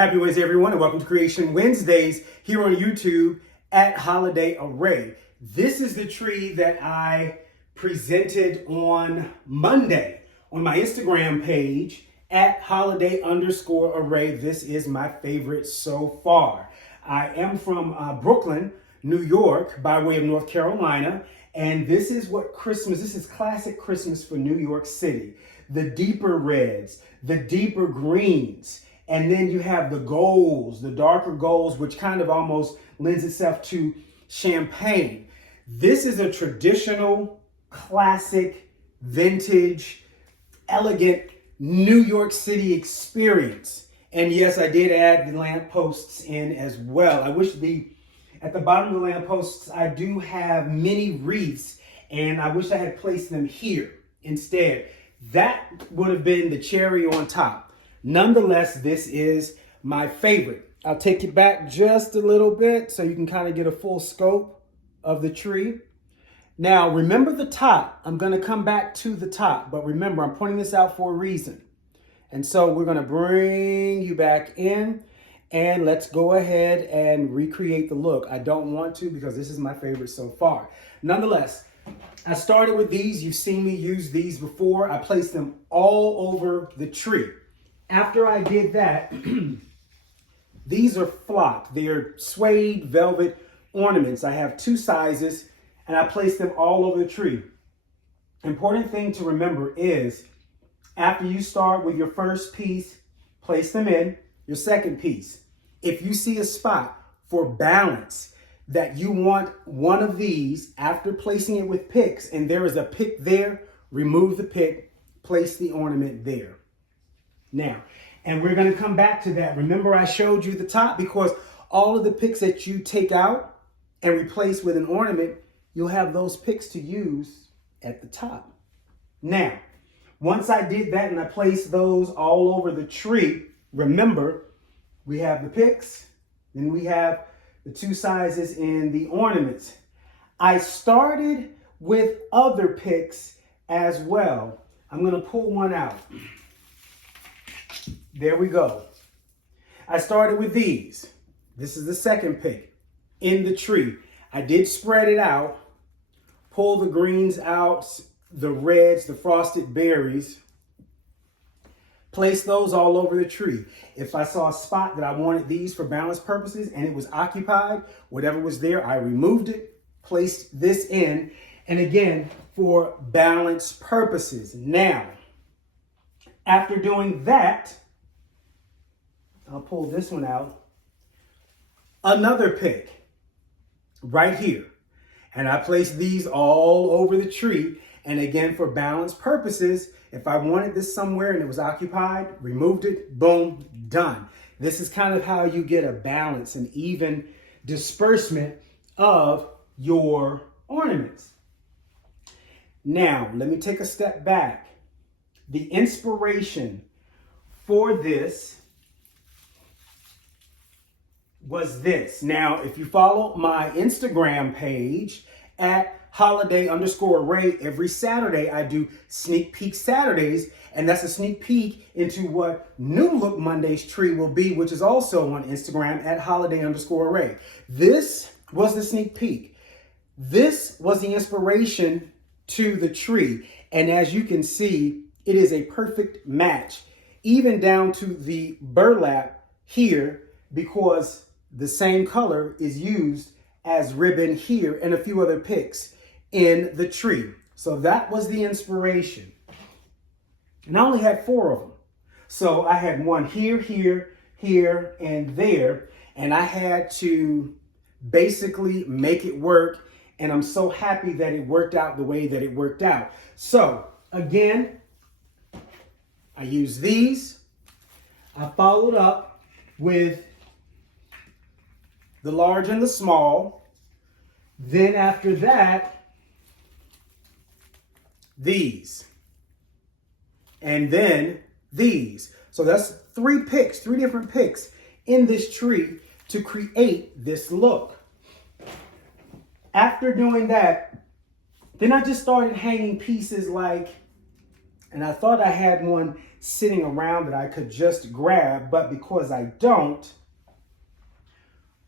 Happy Wednesday, everyone, and welcome to Creation Wednesdays here on YouTube at Holiday Array. This is the tree that I presented on Monday on my Instagram page at holiday_array. This is my favorite so far. I am from Brooklyn, New York, by way of North Carolina, and this is this is classic Christmas for New York City. The deeper reds, the deeper greens, and then you have the golds, the darker golds, which kind of almost lends itself to champagne. This is a traditional, classic, vintage, elegant New York City experience. And yes, I did add the lampposts in as well. I wish at the bottom of the lampposts, I do have mini wreaths, and I wish I had placed them here instead. That would have been the cherry on top. Nonetheless, this is my favorite. I'll take it back just a little bit so you can kind of get a full scope of the tree. Now, remember the top. I'm going to come back to the top, but remember, I'm pointing this out for a reason. And so we're going to bring you back in, and let's go ahead and recreate the look. I don't want to because this is my favorite so far. Nonetheless, I started with these. You've seen me use these before. I placed them all over the tree. After I did that, these are flocked. They're suede velvet ornaments. I have two sizes, and I placed them all over the tree. Important thing to remember is after you start with your first piece, place them in your second piece. If you see a spot for balance that you want one of these after placing it with picks, and there is a pick there, remove the pick, place the ornament there. Now, and we're going to come back to that. Remember, I showed you the top because all of the picks that you take out and replace with an ornament, you'll have those picks to use at the top. Now, once I did that and I placed those all over the tree, remember, we have the picks, then we have the two sizes in the ornaments. I started with other picks as well. I'm going to pull one out. There we go. I started with these. This is the second pick in the tree. I did spread it out, pull the greens out, the reds, the frosted berries, place those all over the tree. If I saw a spot that I wanted these for balance purposes and it was occupied, whatever was there, I removed it, placed this in, and again, for balance purposes. Now, after doing that, I'll pull this one out. Another pick right here. And I placed these all over the tree. And again, for balance purposes, if I wanted this somewhere and it was occupied, removed it, boom, done. This is kind of how you get a balance and even disbursement of your ornaments. Now, let me take a step back. The inspiration for this was this. Now, if you follow my Instagram page at holiday_array, every Saturday I do sneak peek Saturdays, and that's a sneak peek into what New Look Monday's tree will be, which is also on Instagram at holiday_array. This was the sneak peek. This was the inspiration to the tree, and as you can see, it is a perfect match, even down to the burlap here, because the same color is used as ribbon here and a few other picks in the tree. So that was the inspiration. And I only had 4 of them. So I had one here, here, here, and there. And I had to basically make it work. And I'm so happy that it worked out the way that it worked out. So again, I used these. I followed up with the large and the small. Then after that, these. And then these. So that's 3 picks, 3 different picks in this tree to create this look. After doing that, then I just started hanging pieces like, and I thought I had one sitting around that I could just grab, but because I don't,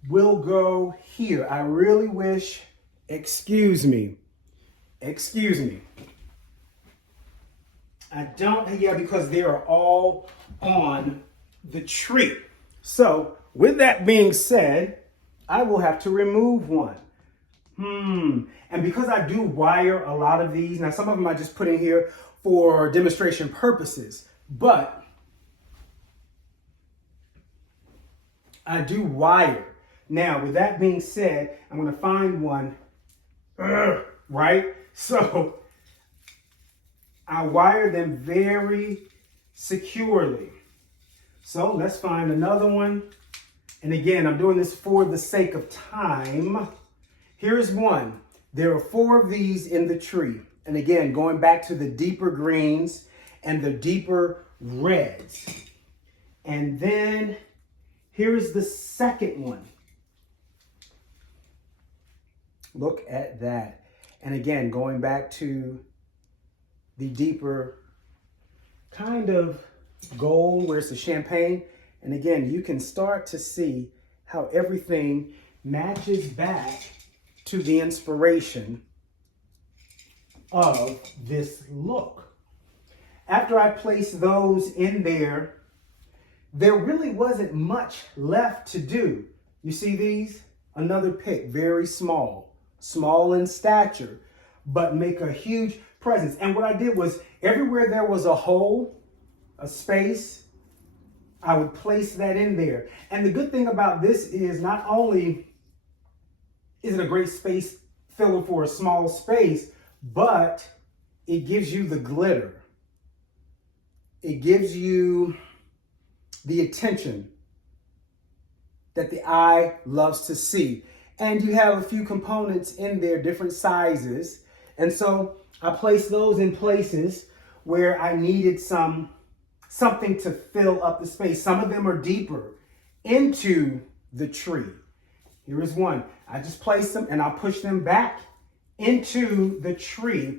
we'll go here. I really wish, excuse me. I don't, yeah, because they are all on the tree. So with that being said, I will have to remove one. And because I do wire a lot of these, now some of them I just put in here for demonstration purposes, but I do wire. Now, with that being said, I'm going to find one, right? So I wire them very securely. So let's find another one. And again, I'm doing this for the sake of time. Here's one. There are 4 of these in the tree. And again, going back to the deeper greens and the deeper reds. And then here's the second one. Look at that. And again, going back to the deeper kind of gold where it's the champagne. And again, you can start to see how everything matches back to the inspiration of this look. After I placed those in there, there really wasn't much left to do. You see these? Another pick, very small in stature, but make a huge presence. And what I did was everywhere there was a hole, a space, I would place that in there. And the good thing about this is not only is it a great space filler for a small space, but it gives you the glitter. It gives you the attention that the eye loves to see. And you have a few components in there, different sizes. And so I placed those in places where I needed something to fill up the space. Some of them are deeper into the tree. Here is one. I just place them and I'll push them back into the tree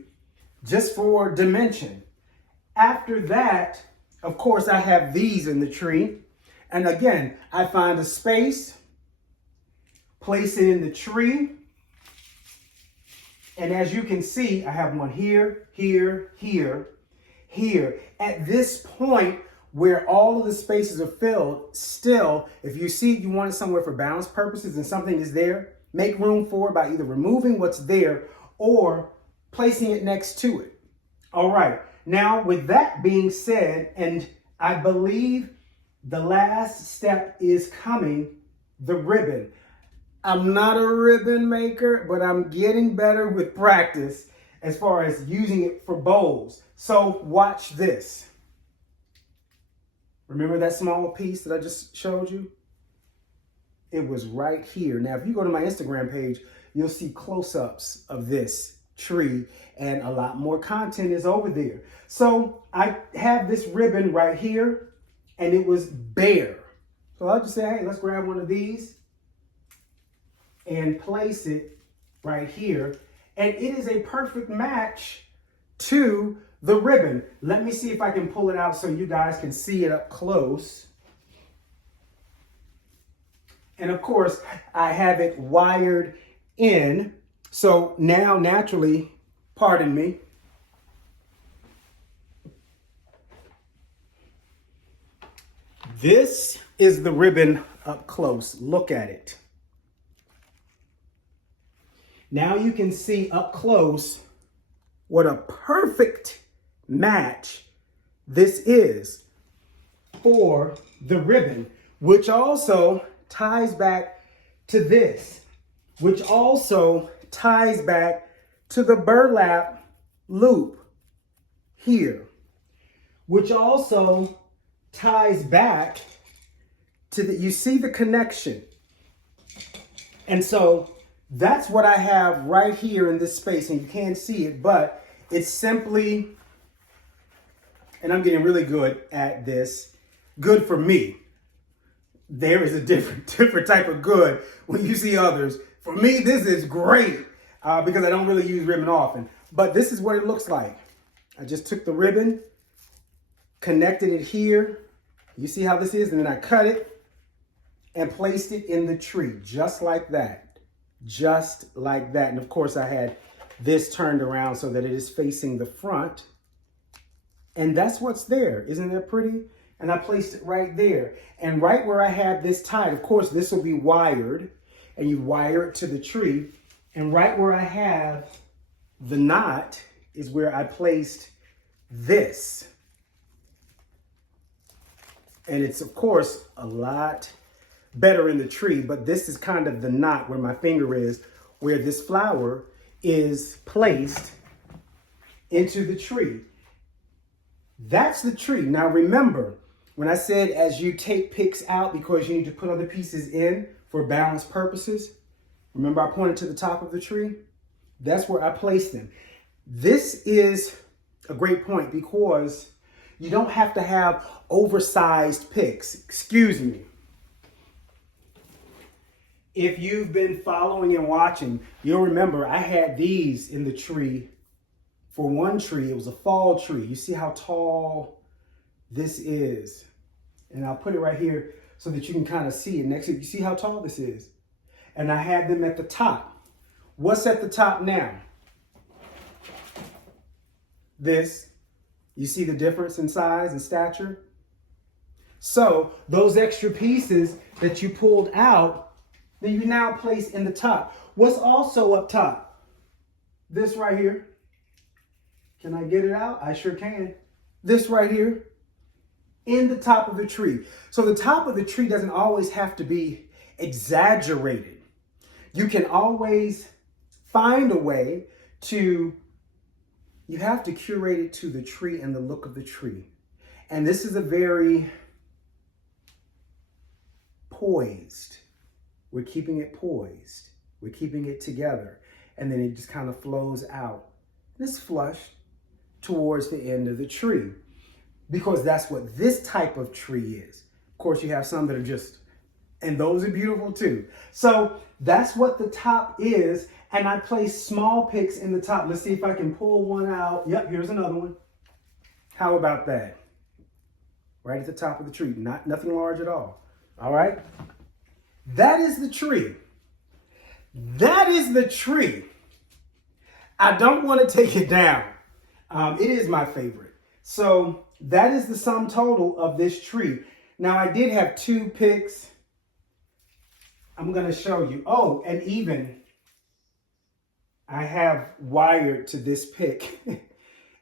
just for dimension. After that, of course, I have these in the tree. And again, I find a space, place it in the tree. And as you can see, I have one here, here, here, here. At this point where all of the spaces are filled, still, if you see you want it somewhere for balance purposes and something is there, make room for it by either removing what's there or placing it next to it. All right. Now, with that being said, and I believe the last step is coming, the ribbon. I'm not a ribbon maker, but I'm getting better with practice as far as using it for bowls. So watch this. Remember that small piece that I just showed you? It was right here. Now, if you go to my Instagram page, you'll see close-ups of this tree and a lot more content is over there. So I have this ribbon right here and it was bare. So I'll just say, hey, let's grab one of these and place it right here. And it is a perfect match to the ribbon. Let me see if I can pull it out so you guys can see it up close. And of course, I have it wired in. So now naturally, pardon me, this is the ribbon up close. Look at it. Now you can see up close what a perfect match this is for the ribbon, which also ties back to this, which also ties back to the burlap loop here, which also ties back to the, you see the connection. And so that's what I have right here in this space, and you can't see it, but it's simply, and I'm getting really good at this, good for me. There is a different type of good when you see others. For me, this is great because I don't really use ribbon often, but this is what it looks like. I just took the ribbon, connected it here. You see how this is? And then I cut it and placed it in the tree, just like that. Just like that. And of course I had this turned around so that it is facing the front. And that's what's there. Isn't that pretty? And I placed it right there. And right where I had this tied, of course, this will be wired. And you wire it to the tree. And right where I have the knot is where I placed this. And it's, of course, a lot better in the tree. But this is kind of the knot where my finger is, where this flower is placed into the tree. That's the tree. Now remember, when I said as you take picks out because you need to put other pieces in for balance purposes, remember I pointed to the top of the tree? That's where I placed them. This is a great point because you don't have to have oversized picks. Excuse me. If you've been following and watching, you'll remember I had these in the tree. For one tree, it was a fall tree. You see how tall this is? And I'll put it right here so that you can kind of see it next to it. You see how tall this is? And I had them at the top. What's at the top now? This. You see the difference in size and stature? So those extra pieces that you pulled out, then you now place in the top. What's also up top? This right here. Can I get it out? I sure can. This right here, in the top of the tree. So the top of the tree doesn't always have to be exaggerated. You can always find a way to, you have to curate it to the tree and the look of the tree. And this is a very poised. We're keeping it poised. We're keeping it together. And then it just kind of flows out. It's flush towards the end of the tree, because that's what this type of tree is. Of course, you have some that are just, and those are beautiful too. So that's what the top is. And I place small picks in the top. Let's see if I can pull one out. Yep, here's another one. How about that? Right at the top of the tree, nothing large at all. All right. That is the tree. That is the tree. I don't want to take it down. It is my favorite. So that is the sum total of this tree. Now I did have 2 picks. I'm going to show you. Oh, and even I have wired to this pick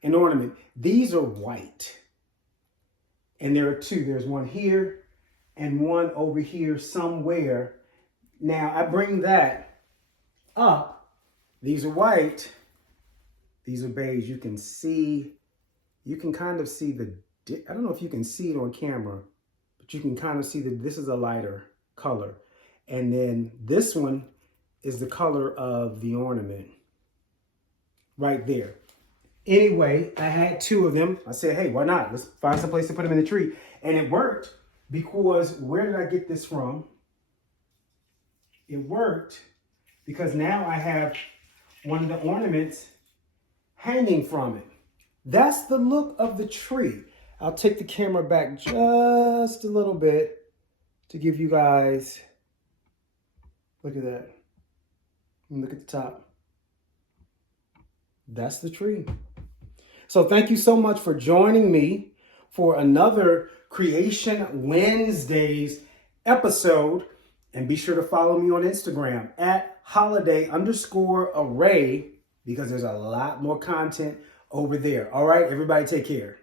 an ornament. These are white. And there are 2. There's one here and one over here somewhere. Now I bring that up. These are white. These are beige. You can see, you can kind of see the, I don't know if you can see it on camera, but you can kind of see that this is a lighter color. And then this one is the color of the ornament right there. Anyway, I had 2 of them. I said, hey, why not? Let's find some place to put them in the tree. And it worked because where did I get this from? It worked because now I have one of the ornaments hanging from it. That's the look of the tree. I'll take the camera back just a little bit to give you guys, look at that. And look at the top. That's the tree. So thank you so much for joining me for another Creation Wednesdays episode. And be sure to follow me on Instagram at @holiday_array, because there's a lot more content over there. All right, everybody take care.